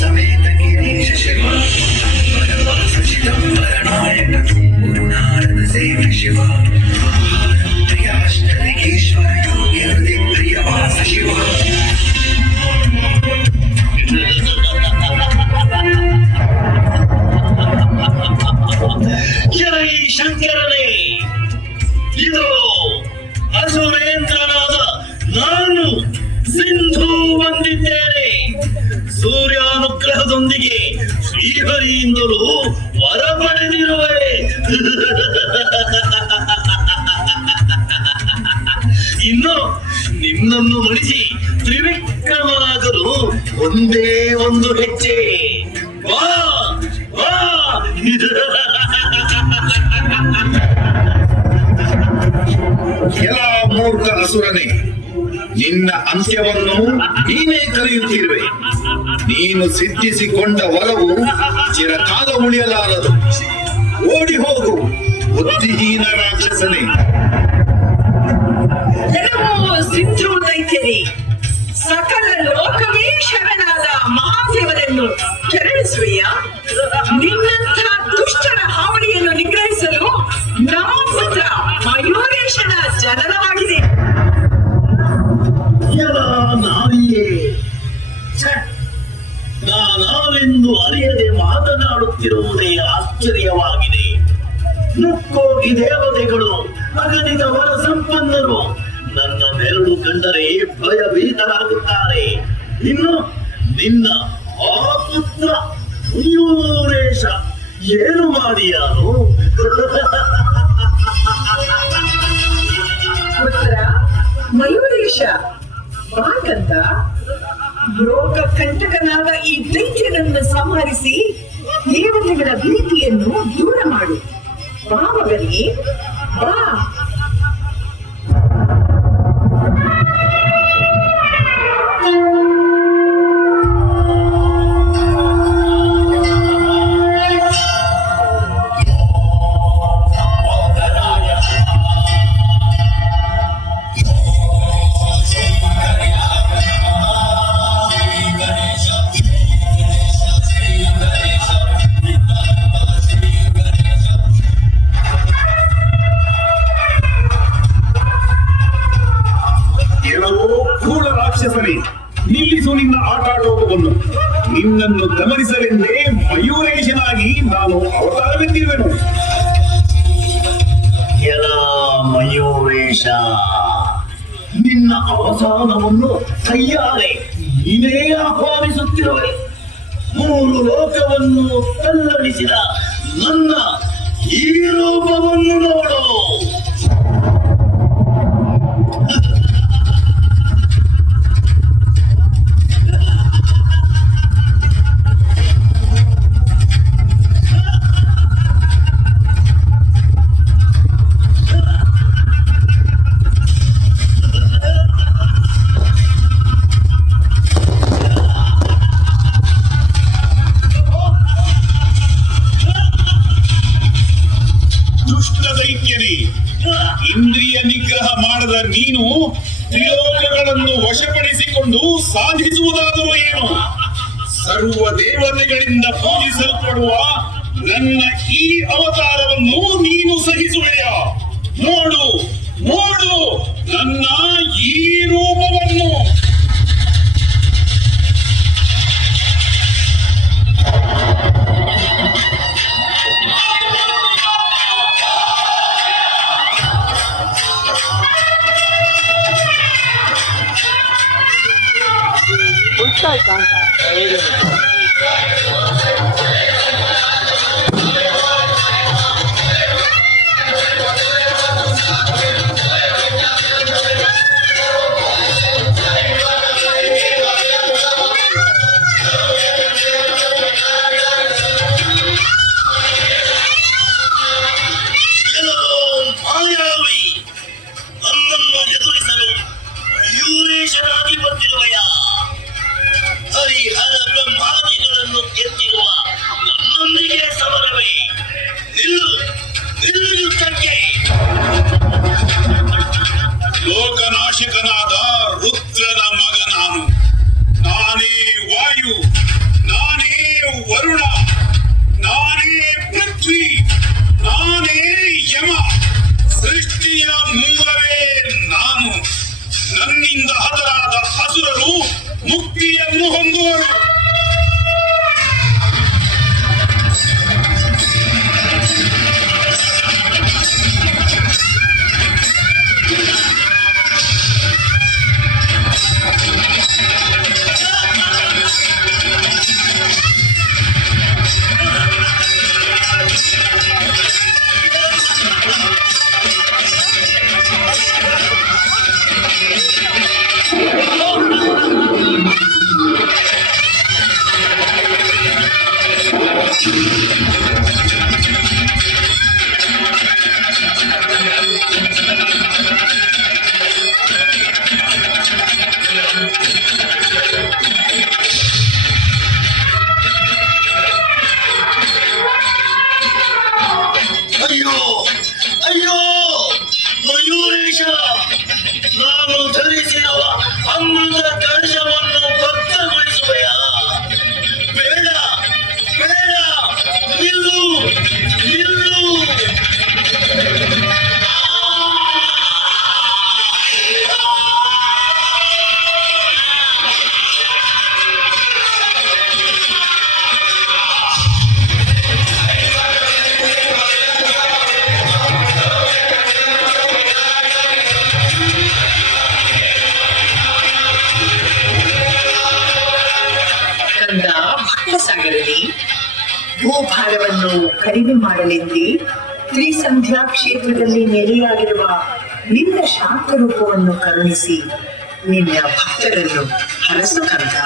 ಸಮೇತ ಗಿರೀಶ ಶಿವ ವನವಾಸ ಚಿದಂಬರ ನಾಯಕ ಗುರುನಾರದ ಸೇವ ಶಿವ ಪ್ರಿಯಾಷ್ಟಲಿಂಗೇಶ್ವರ ಯೋಗಿ ಹೃದಯ ಪ್ರಿಯವಾಸ ಶಿವ ಜೈ ಶಂಕರನೇ. ಇದು ಅಸುರೇಂದ್ರನಾದ ನಾನು ಸಿಂಧು ಬಂದಿದ್ದೇನೆ. ಸೂರ್ಯಾನುಗ್ರಹದೊಂದಿಗೆ ಶ್ರೀಹರಿಯಿಂದಲೂ ವರ ಪಡೆದಿರುವೆ. ಇನ್ನು ನಿನ್ನನ್ನು ಮಣಿಸಿ ತ್ರಿವಿಕ್ರಮನಾಗಲು ಒಂದೇ ಒಂದು ಹೆಜ್ಜೆ. ವಾ ವಾ. ಎಲ್ಲ ಮೂರ್ಖ ಅಸುರನೇ, ನಿನ್ನ ಅಂತ್ಯವನ್ನು ನೀನೇ ಕರೆಯುತ್ತಿರುವೆ. ನೀನು ಸಿದ್ಧಿಸಿಕೊಂಡ ವರವು ಚಿರಕಾಲ ಉಳಿಯಲಾರದು. ಓಡಿ ಹೋಗು ಬುದ್ಧಿಹೀನ ರಾಕ್ಷಸನೇ. ಸಿಂಧು ದೈತ್ಯರಿ, ಸಕಲ ಲೋಕವೇ ಶರಣಾದ ಮಹಾದೇವನನ್ನು ಕೆರಳಿಸುವೆಯ? ನಿನ್ನಂಥ ದುಷ್ಟರ ಹಾವಳಿಯನ್ನು ನಿಗ್ರಹಿಸಲು ನಮ್ಮ ಪುತ್ರ ಮಯೂರೇಶನ ಜನನವಾಗಿದೆ. ನಾವಿಯೇ ನಾನೆಂದು ಅರಿಯದೆ ಮಾತನಾಡುತ್ತಿರುವುದೇ ಆಶ್ಚರ್ಯವಾಗಿದೆ. ನುಕ್ಕೋಗಿ ದೇವತೆಗಳು ಅಗಣಿತ ವರ ಸಂಪನ್ನರು ನನ್ನ ನೆರಳು ಕಂಡರೆ ಭಯಭೀತರಾಗುತ್ತಾರೆ. ಇನ್ನು ನಿನ್ನ ಆ ಪುತ್ರ ಮಯೂರೇಶ ಏನು ಮಾಡಿಯಾನು? ಪುತ್ರ ಮಯೂರೇಶ ಬಾಕಂತ ಲೋಕ ಕಂಟಕನಾದ ಈ ದೈತ್ಯನನ್ನು ಸಂಹರಿಸಿ ದೇವತೆಗಳ ಭೀತಿಯನ್ನು ದೂರ ಮಾಡು. ಬಾ ಮಗನೇ, ಬಾ. ನಿಲ್ಲಿಸು ನಿನ್ನ ಆಟ ಆಡುವುದನ್ನು. ನಿನ್ನನ್ನು ಗಮನಿಸಲೆಂದೇ ಮಯೂರೇಶನಾಗಿ ನಾನು ಅವತಾರವೆಂದಿರುವೆನು. ಎಲ ಮಯೂರೇಶ, ನಿನ್ನ ಅವಸಾನವನ್ನು ಕೈಯಾರೆ ನೀನೇ ಆಹ್ವಾನಿಸುತ್ತಿರುವೆ. ಮೂರು ಲೋಕವನ್ನು ತಲ್ಲಣಿಸಿದ ನನ್ನ ಈ ರೂಪವನ್ನು ನೋಡು. ಇಂದ್ರಿಯ ನಿಗ್ರಹ ಮಾಡದ ನೀನು ತ್ರಿಲೋಕಗಳನ್ನು ವಶಪಡಿಸಿಕೊಂಡು ಸಾಧಿಸುವುದಾದರೂ ಏನು? ಸರ್ವ ದೇವತೆಗಳಿಂದ ಪೂಜಿಸಲ್ಪಡುವ ನನ್ನ ಈ ಅವತಾರವನ್ನು ನೀನು ಸಹಿಸುವೆಯ? ನೋಡು ನೋಡು ನನ್ನ ಈ ರೂಪವನ್ನು. ಹರಿಹರ ಬ್ರಹ್ಮಾದಿಗಳನ್ನು ಗೆದ್ದಿರುವ ಸೃಷ್ಟಿಯ ಮೂಲವೇ ನಾನು. ನನ್ನಿಂದ ಹತರಾದ ಅಸುರರು ಮುಕ್ತಿಯನ್ನು ಹೊಂದುವರು. ಅಯ್ಯೋ ಅಯ್ಯೋ ಮಯೂರೇಶ, ನಾನು ಧರಿಸಿರುವ ಅಮೃತ ಕಲಶವನ್ನು ಭಕ್ತಗೊಳಿಸುವೆಯಾ? ಬೇಡ ಬೇಡ, ನಿಲ್ಲು ನಿಲ್ಲು. ಕಂದ ಭಕ್ತಸಾಗರನೇ, ಭೂಭಾರವನ್ನು ಕಡಿಮೆ ಮಾಡಲೆಂದೇ ತ್ರಿಸಂಧ್ಯಾ ಕ್ಷೇತ್ರದಲ್ಲಿ ನೆಲೆಯಾಗಿರುವ ನಿನ್ನ ಶಾಂತ ರೂಪವನ್ನು ಕರುಣಿಸಿ ನಿನ್ನ ಭಕ್ತರನ್ನು ಹರಸು ಕಂದ.